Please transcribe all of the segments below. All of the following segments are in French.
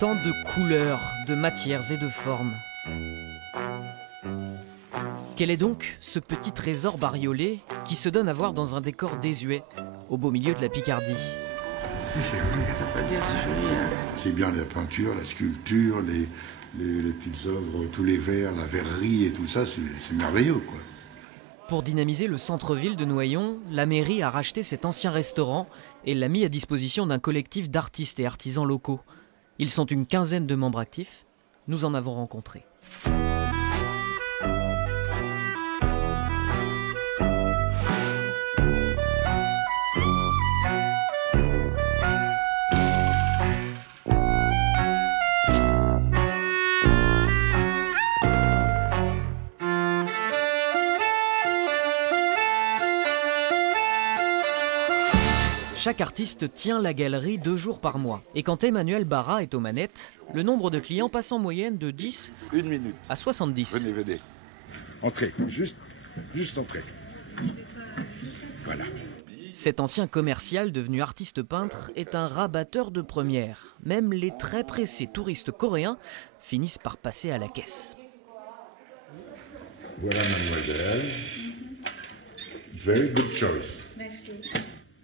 Tant de couleurs, de matières et de formes. Quel est donc ce petit trésor bariolé qui se donne à voir dans un décor désuet, au beau milieu de la Picardie? C'est joli, on peut pas dire, c'est joli. Hein. C'est bien la peinture, la sculpture, les petites œuvres, tous les verres, la verrerie et tout ça, c'est merveilleux, quoi. Pour dynamiser le centre-ville de Noyon, la mairie a racheté cet ancien restaurant et l'a mis à disposition d'un collectif d'artistes et artisans locaux. Ils sont une quinzaine de membres actifs. Nous en avons rencontré. Chaque artiste tient la galerie 2 jours par mois. Et quand Emmanuel Barra est aux manettes, le nombre de clients passe en moyenne de 10 1 minute. à 70. Venez, venez. Entrez, juste entrez. Voilà. Cet ancien commercial devenu artiste peintre est un rabatteur de première. Même les très pressés touristes coréens finissent par passer à la caisse. Voilà, mademoiselle. Very good choice. Merci.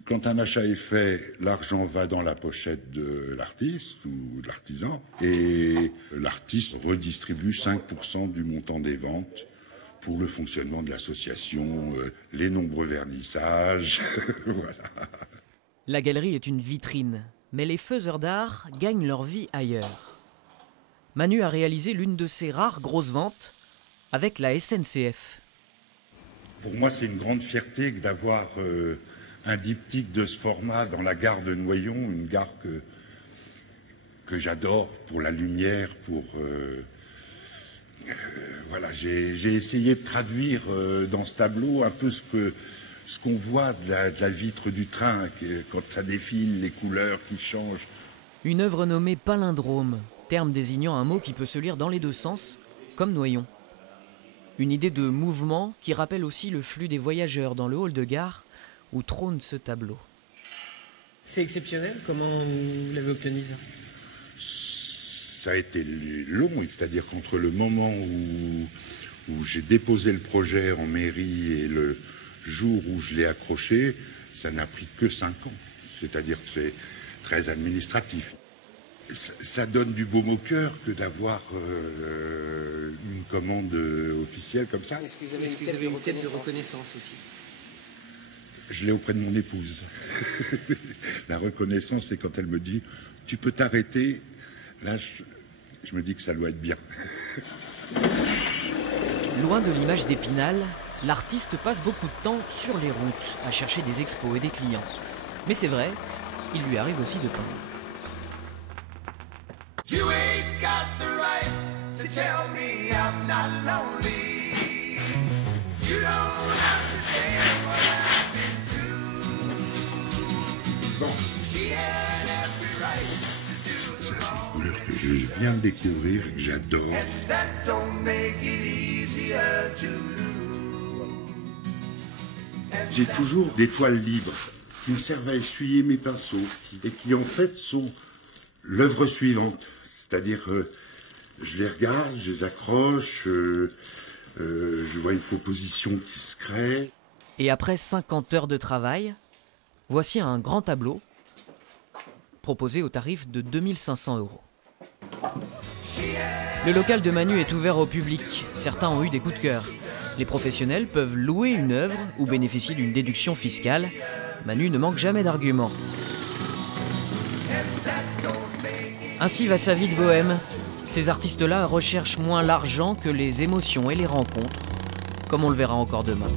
Quand un achat est fait, l'argent va dans la pochette de l'artiste ou de l'artisan et l'artiste redistribue 5% du montant des ventes pour le fonctionnement de l'association, les nombreux vernissages, voilà. La galerie est une vitrine, mais les faiseurs d'art gagnent leur vie ailleurs. Manu a réalisé l'une de ses rares grosses ventes avec la SNCF. Pour moi, c'est une grande fierté d'avoir un diptyque de ce format dans la gare de Noyon, une gare que j'adore pour la lumière, pour... voilà, j'ai essayé de traduire dans ce tableau un peu ce qu'on voit de la vitre du train, quand ça défile, les couleurs qui changent. Une œuvre nommée palindrome, terme désignant un mot qui peut se lire dans les deux sens, comme Noyon. Une idée de mouvement qui rappelle aussi le flux des voyageurs dans le hall de gare où trône ce tableau. C'est exceptionnel, comment vous l'avez obtenu ça? Ça a été long, c'est-à-dire qu'entre le moment où j'ai déposé le projet en mairie et le jour où je l'ai accroché, ça n'a pris que 5 ans. C'est-à-dire que c'est très administratif. Ça donne du baume au cœur que d'avoir une commande officielle comme ça. Est-ce que vous avez une tête de reconnaissance aussi? Je l'ai auprès de mon épouse. La reconnaissance, c'est quand elle me dit « tu peux t'arrêter ». Là, je me dis que ça doit être bien. Loin de l'image d'Épinal, l'artiste passe beaucoup de temps sur les routes à chercher des expos et des clients. Mais c'est vrai, il lui arrive aussi de peindre. You ain't got the right to tell me I'm not lonely. You don't have to say what I've been through. Bon. She had every right to do Ça, c'est une couleur que je viens de découvrir et que j'adore. and that don't make it easier to lose. J'ai toujours des toiles libres qui me servent à essuyer mes pinceaux et qui en fait sont l'œuvre suivante. C'est-à-dire, je les regarde, je les accroche, je vois une composition qui se crée. Et après 50 heures de travail, voici un grand tableau proposé au tarif de 2 500 €. Le local de Manu est ouvert au public. Certains ont eu des coups de cœur. Les professionnels peuvent louer une œuvre ou bénéficier d'une déduction fiscale. Manu ne manque jamais d'arguments. Ainsi va sa vie de bohème. Ces artistes-là recherchent moins l'argent que les émotions et les rencontres, comme on le verra encore demain.